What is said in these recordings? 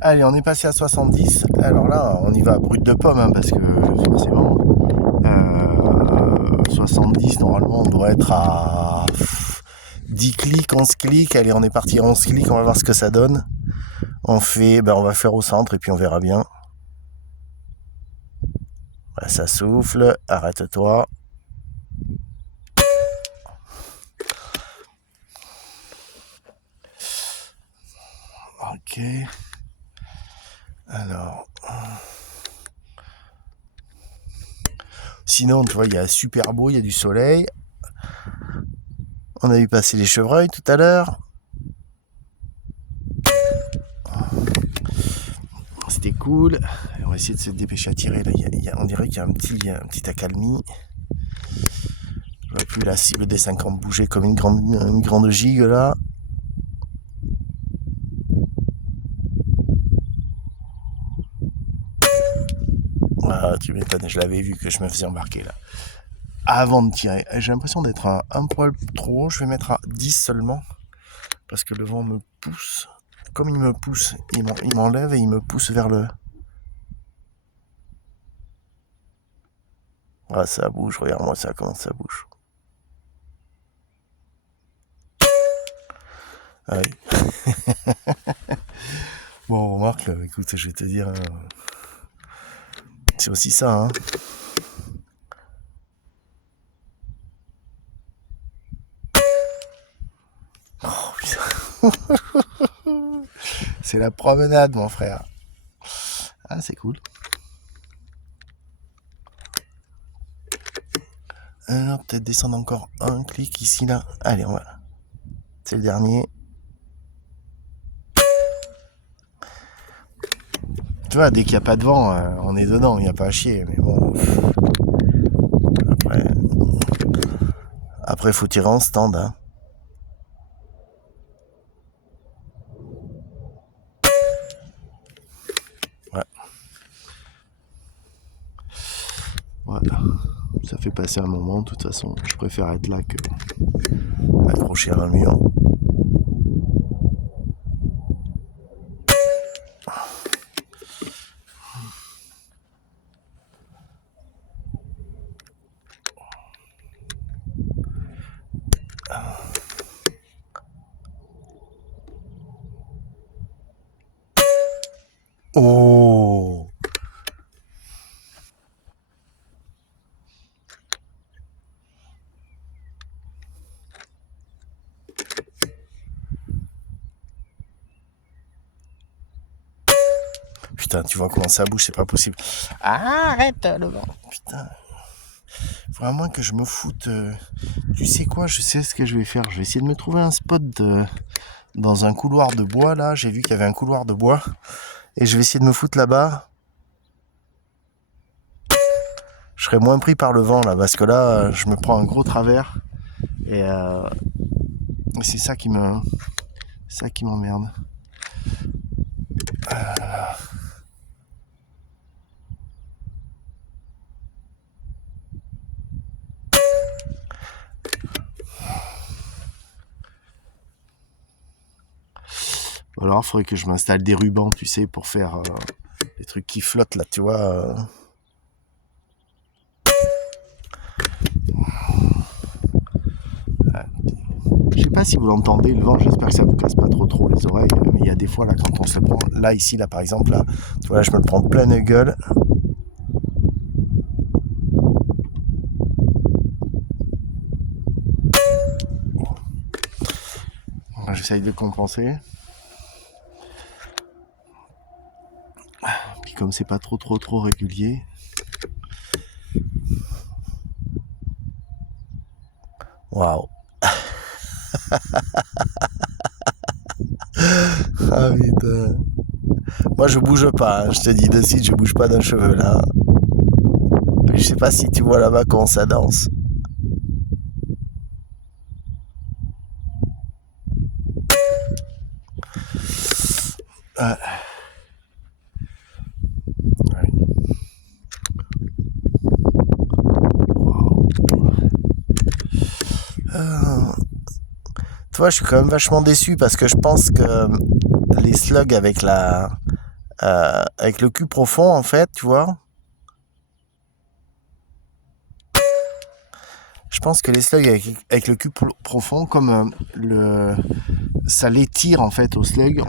Allez, on est passé à 70. Alors là, on y va à brut de pomme, hein, parce que forcément, 70, normalement, on doit être à 10 clics, 11 clics. Allez, on est parti à 11 clics, on va voir ce que ça donne. On va faire au centre et puis on verra bien. Voilà, ça souffle, arrête-toi. Ok. Alors. Sinon, tu vois, il y a super beau, il y a du soleil. On a vu passer les chevreuils tout à l'heure. C'était cool. On va essayer de se dépêcher à tirer. Là, on dirait qu'il y a un petit accalmie. Je vois plus la cible des 50 bouger comme une grande gigue là. Ah, tu m'étonnes, je l'avais vu que je me faisais embarquer là. Avant de tirer, j'ai l'impression d'être un poil trop haut. Je vais mettre à 10 seulement. Parce que le vent me pousse. Comme il me pousse, il m'enlève et il me pousse vers le... Ah, ça bouge, regarde-moi ça, comment ça bouge. Ah oui. Bon, remarque, là, écoute, je vais te dire... c'est aussi ça, hein. Oh, putain. C'est la promenade, mon frère. Ah, c'est cool. Alors, peut-être descendre encore un clic ici, là. Allez, on va. C'est le dernier. Tu vois, dès qu'il n'y a pas de vent, on est dedans, il n'y a pas à chier. Mais bon. Après, faut tirer en stand, hein. Ouais. Voilà. Ça fait passer un moment, de toute façon. Je préfère être là que accrocher à un mur. Oh! Putain, tu vois comment ça bouge, c'est pas possible. Ah, arrête le vent. Putain. Faut vraiment que je me foute. Tu sais quoi, je sais ce que je vais faire. Je vais essayer de me trouver un spot dans un couloir de bois là. J'ai vu qu'il y avait un couloir de bois. Et je vais essayer de me foutre là-bas. Je serai moins pris par le vent là, parce que là, je me prends un gros travers. Et c'est ça qui m'emmerde. Alors, il faudrait que je m'installe des rubans, tu sais, pour faire des trucs qui flottent là, tu vois. Je sais pas si vous l'entendez, le vent, j'espère que ça vous casse pas trop les oreilles. Mais il y a des fois, là, quand on se le prend, là, ici, là, par exemple, là, tu vois, là, je me le prends pleine gueule. J'essaye de compenser. Puis comme c'est pas trop régulier. Waouh. Ah putain. Moi je bouge pas, hein. Je te dis de suite, je bouge pas d'un cheveu là. Je sais pas si tu vois là-bas comment ça danse. Ouais. Tu vois, je suis quand même vachement déçu parce que je pense que les slugs avec avec le cul profond, en fait, tu vois. Je pense que les slugs avec le cul profond, comme ça l'étire en fait au slug,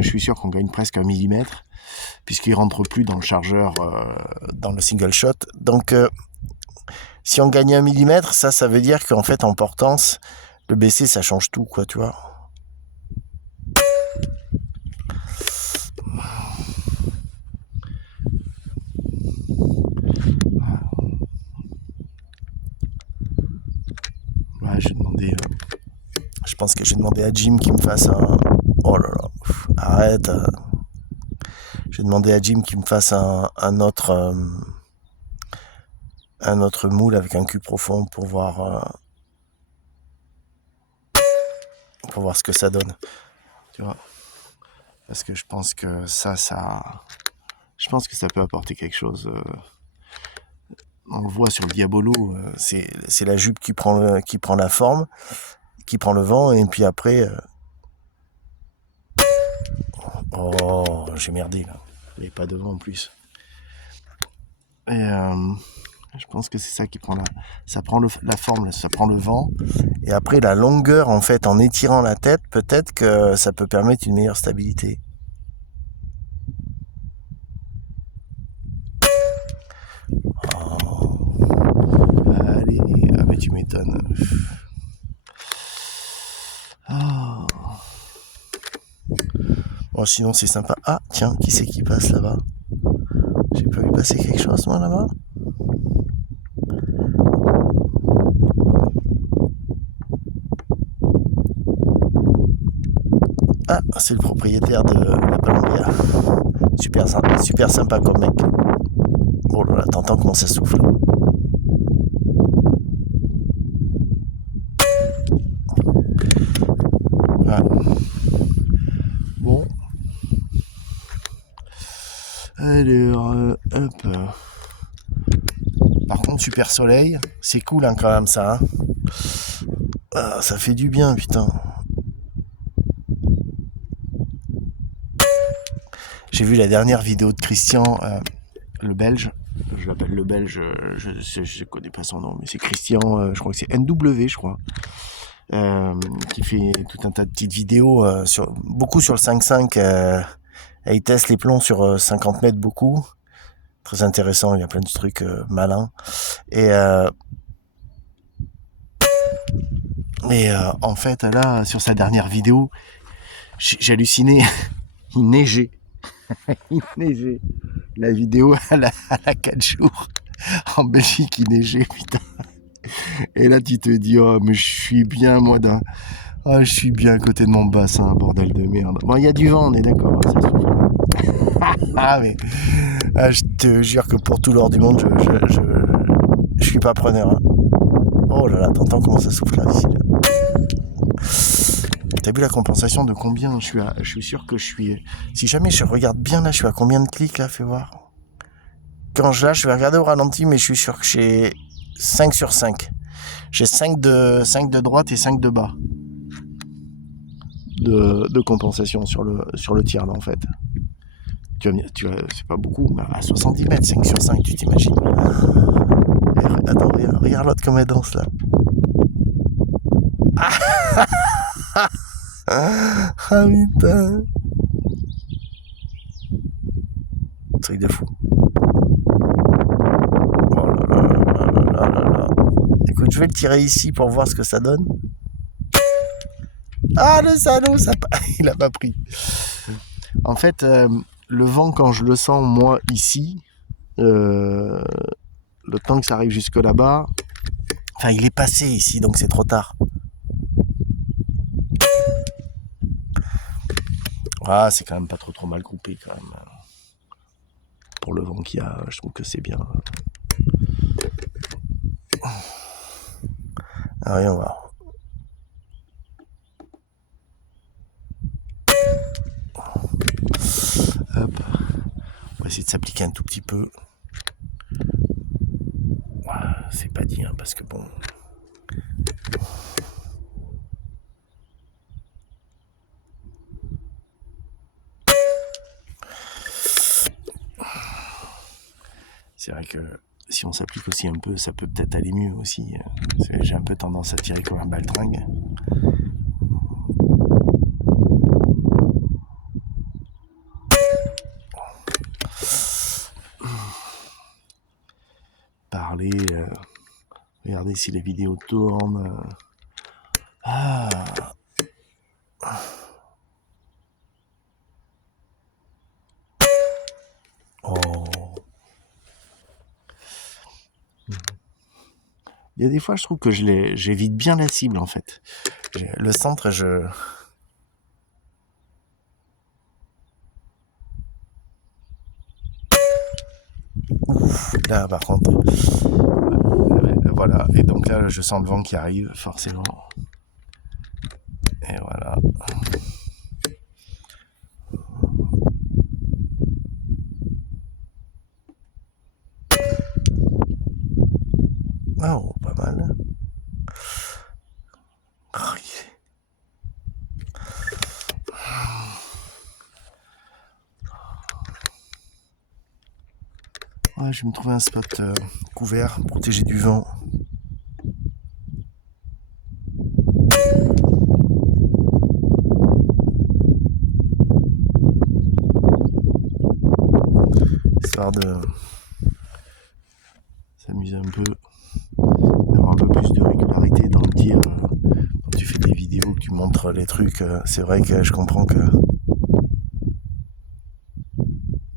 je suis sûr qu'on gagne presque 1 millimètre, puisqu'il rentre plus dans le chargeur, dans le single shot. Donc si on gagne 1 millimètre, ça veut dire qu'en fait en portance, le BC ça change tout, quoi, tu vois. Ouais, je pense que j'ai demandé à Jim qu'il me fasse un... Oh là là, arrête. J'ai demandé à Jim qu'il me fasse un autre moule avec un cul profond pour voir ce que ça donne. Tu vois. Parce que je pense que je pense que ça peut apporter quelque chose. On le voit sur le Diabolo, c'est la jupe qui prend la forme, qui prend le vent, et puis après... Oh, j'ai merdé là. Il n'y avait pas de vent en plus. Et je pense que c'est ça qui prend ça prend la forme, ça prend le vent. Et après la longueur, en fait, en étirant la tête, peut-être que ça peut permettre une meilleure stabilité. Oh. Allez, ah mais tu m'étonnes. Oh. Bon, sinon c'est sympa. Ah, tiens, qui c'est qui passe là-bas? J'ai pas vu passer quelque chose, moi, là-bas? Ah, c'est le propriétaire de la Palombière. Super sympa comme mec. Oh là là, t'entends comment ça souffle. Ah. Bon. Alors, hop. Par contre, super soleil. C'est cool, hein, quand même, ça. Hein. Ah, ça fait du bien, putain. J'ai vu la dernière vidéo de Christian, le Belge. Je l'appelle le Belge, je connais pas son nom, mais c'est Christian, je crois que c'est NW, je crois. Qui fait tout un tas de petites vidéos, beaucoup sur le 5.5. Il teste les plombs sur 50 mètres, beaucoup. Très intéressant, il y a plein de trucs malins. Et en fait, là, sur sa dernière vidéo, j'ai halluciné. Il neigeait. Il neigeait. La vidéo, elle a 4 jours. En Belgique, il neigeait, putain. Et là, tu te dis, oh, mais je suis bien, moi, je suis bien à côté de mon bassin, bordel de merde. Bon, il y a du vent, on est d'accord. Ça se ah, mais je te jure que pour tout l'or du monde, je suis pas preneur. Hein. Oh là là, t'entends comment ça souffle là, ici, là. T'as vu la compensation de combien je suis sûr que je suis... Si jamais je regarde bien là, je suis à combien de clics là, fais voir. Quand je lâche, je vais regarder au ralenti, mais je suis sûr que j'ai 5 sur 5. J'ai 5 de droite et 5 de bas. De compensation sur le tir là, en fait. C'est pas beaucoup, mais à 70 mètres, 5 sur 5, tu t'imagines. Attends, regarde l'autre comme elle danse là. Ah putain. Truc de fou. Oh là là là là là là. Écoute, je vais le tirer ici pour voir ce que ça donne. Ah, le salaud, il a pas pris. En fait, le vent, quand je le sens, moi, ici, le temps que ça arrive jusque là-bas, enfin, il est passé ici, donc c'est trop tard. Ah, c'est quand même pas trop mal groupé, quand même. Pour le vent qu'il y a, je trouve que c'est bien. Allez, on va voir. Hop. On va essayer de s'appliquer un tout petit peu. C'est pas dit, hein, parce que bon... c'est vrai que si on s'applique aussi un peu, ça peut peut-être aller mieux aussi. J'ai un peu tendance à tirer comme un baltringue. Parler, regarder si les vidéos tournent. Ah. Oh. Il y a des fois, je trouve que j'évite bien la cible en fait. Le centre, Ouf, là par contre. Voilà, et donc là, je sens le vent qui arrive, forcément. Et voilà. Oh, pas mal. Oh, ouais, je vais me trouver un spot couvert, protégé du vent. Histoire de s'amuser un peu, d'avoir un peu plus de régularité dans le tir. Quand tu fais des vidéos, que tu montres les trucs, c'est vrai que je comprends que...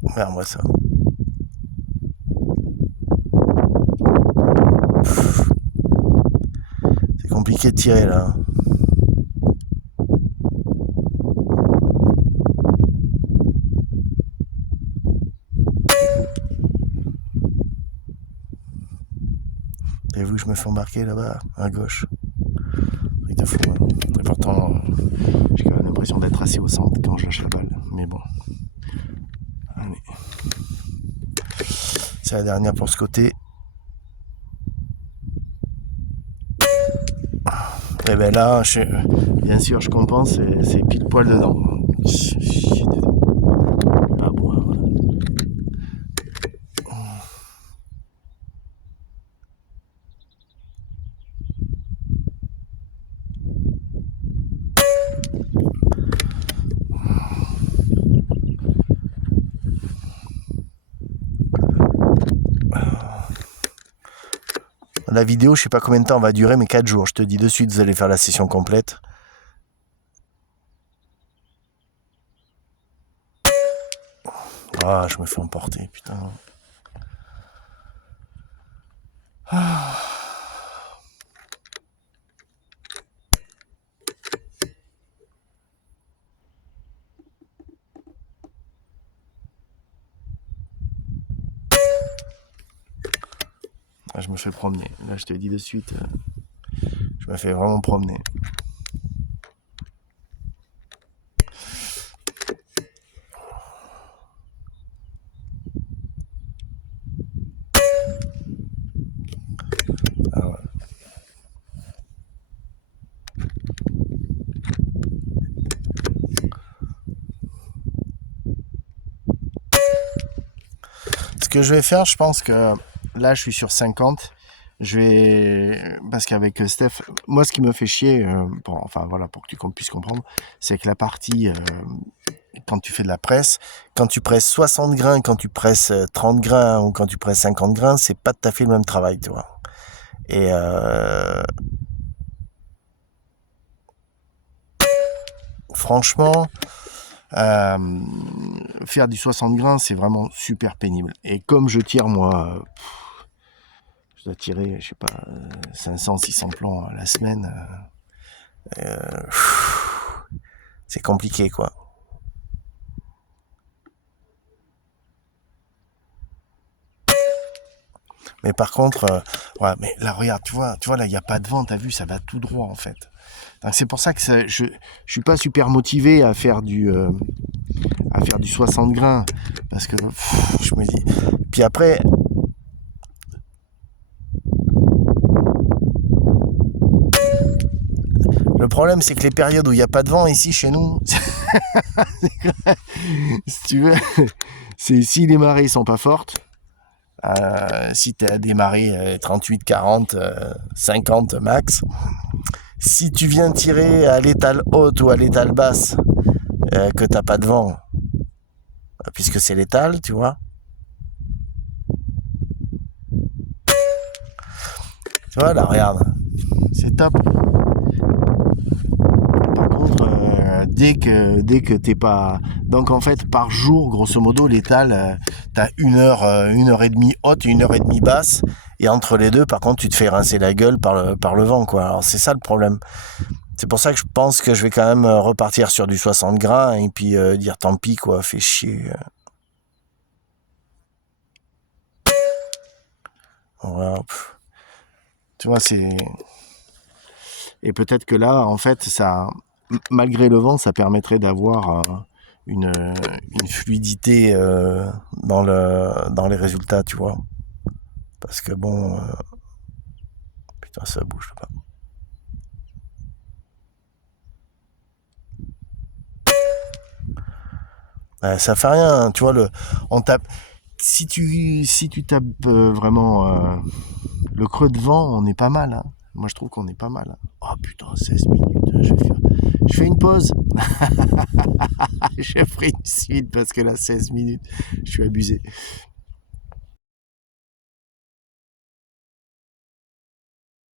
Regarde-moi ça. C'est compliqué de tirer là. Et vous, je me fais embarquer là-bas, à gauche. Et pourtant, j'ai quand même l'impression d'être assez au centre quand je lâche la balle. Mais bon. Allez. C'est la dernière pour ce côté. Et ben là, bien sûr, je compense, c'est pile poil dedans. À boire. La vidéo, je sais pas combien de temps va durer, mais 4 jours. Je te dis de suite, vous allez faire la session complète. Ah, je me fais emporter, putain. Ah. Je me fais promener. Là, je te dis de suite, je me fais vraiment promener. Ah ouais. Ce que je vais faire, je pense que là, je suis sur 50. Parce qu'avec Steph, moi, ce qui me fait chier, enfin voilà, pour que tu puisses comprendre, c'est que la partie, quand tu fais de la presse, quand tu presses 60 grains, quand tu presses 30 grains ou quand tu presses 50 grains, c'est pas tout à fait le même travail, tu vois. Et franchement, faire du 60 grains, c'est vraiment super pénible. Et comme je tire, moi, je dois tirer, je sais pas, 500, 600 plans à la semaine. C'est compliqué, quoi. Mais par contre, ouais, mais là, regarde, tu vois, là, il n'y a pas de vent, t'as vu, ça va tout droit, en fait. Donc, c'est pour ça que je suis pas super motivé à faire du 60 grains, parce que je me dis... Puis après... Le problème, c'est que les périodes où il n'y a pas de vent, ici, chez nous... si tu veux, c'est si les marées sont pas fortes... Si tu as démarré 38, 40, 50 max, si tu viens tirer à l'étale haute ou à l'étale basse, que t'as pas de vent, puisque c'est l'étale, tu vois, tu vois là, regarde, c'est top. Par contre, dès que t'es pas... Donc en fait, par jour, grosso modo, l'étale, t'as 1 heure et demie haute et 1 heure et demie basse. Et entre les deux, par contre, tu te fais rincer la gueule par le vent, quoi. Alors c'est ça le problème. C'est pour ça que je pense que je vais quand même repartir sur du 60 grains et puis dire tant pis, quoi, fait chier. Voilà. Tu vois, c'est... Et peut-être que là, en fait, ça, malgré le vent, ça permettrait d'avoir une, une fluidité dans les résultats, tu vois. Parce que bon, putain, ça bouge pas. Ça fait rien, tu vois, on tape. Si tu tapes vraiment le creux de vent, on est pas mal. Hein. Moi, je trouve qu'on est pas mal. Oh putain, 16 minutes. Je fais une pause. Je ferai une suite parce que là, 16 minutes, je suis abusé.